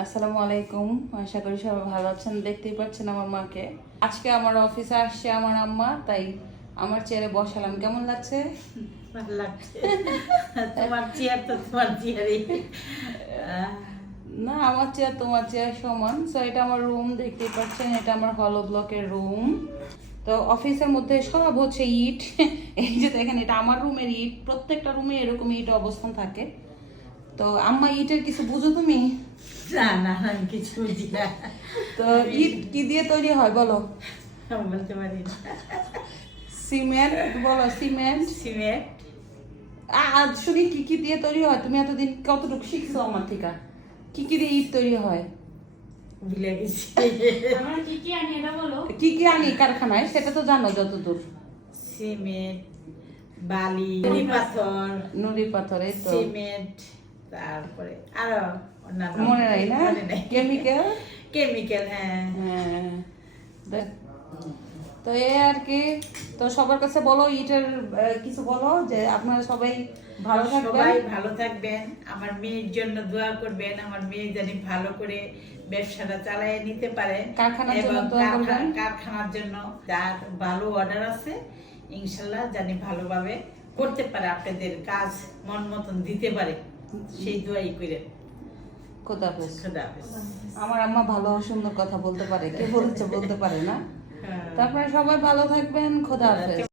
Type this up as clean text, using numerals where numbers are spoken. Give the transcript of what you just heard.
আসসালামু আলাইকুম, আশা করি সবাই ভালো আছেন। দেখতেই পাচ্ছেন আমার মাকে। আজকে আমার অফিসে আসছে আমার আম্মা, তাই আমার চেয়ারে বসালাম। কেমন লাগছে? ভালো লাগছে। তোমার চেয়ার তো তোমার চেয়ারই। না, আমার চেয়ার তোমার চেয়ার সমান। সো এটা আমার রুম, দেখতেই পাচ্ছেন। এটা আমার হলো ব্লকের রুম। তো অফিসের মধ্যে সব হচ্ছে ইট। এই যে দেখেন, এটা আমার রুমের ইট। প্রত্যেকটা রুমে এরকম ইট অবস্থান থাকে। তো আম্মা, ইটের কিছু বুঝো তুমি? না না, আমি কিছু বুঝি না। তো ইট কি দিয়ে তৈরি হয় বলো? বলতে পারি না। সিমেন্ট বলো, সিমেন্ট। সিমেন্ট। আজ শুনি কি কি দিয়ে তৈরি হয়? তুমি এতদিন কতটুকু শিখছো আমার থেকে? কি কি দিয়ে ইট তৈরি হয়? ভুলে গেছি। আমরা কি কি আনি এটা বলো। কি কি আনি কারখানায় সেটা তো জানো যতদূর। সিমেন্ট, বালি, নুড়ি পাথর, নুড়ি পাথর, এই তো। সিমেন্ট, তারপরে আরো অন্যান্য মনে নাই না? মনে নাই। কেমিক্যাল। কেমিক্যাল, হ্যাঁ। হ্যাঁ। তো এই আর কি। তো সবার কাছে বলো, ইটের কিছু বলো, যে আপনারা সবাই ভালো সবাই থাকবেন। ভালো থাকবেন। আমার মেয়ের জন্য দোয়া করবেন। আমার মেয়ে জানি ভালো করে ব্যবসাটা চালিয়ে নিতে পারে। কারখানার জন্য এবং দোয়া করবেন। কারখানার জন্য যার ভালো অর্ডার আছে, ইনশাল্লাহ জানি ভালোভাবে করতে পারে, আপনাদের কাজ মন মতন দিতে পারে, সেই দোয়াই করে। খোদা হাফেজ। খোদা হাফেজ। আমার আম্মা ভালো সুন্দর কথা বলতে পারে, কে বলছে বলতে পারে না। হ্যাঁ। তো আপনারা সবাই ভালো থাকবেন। খোদা হাফেজ।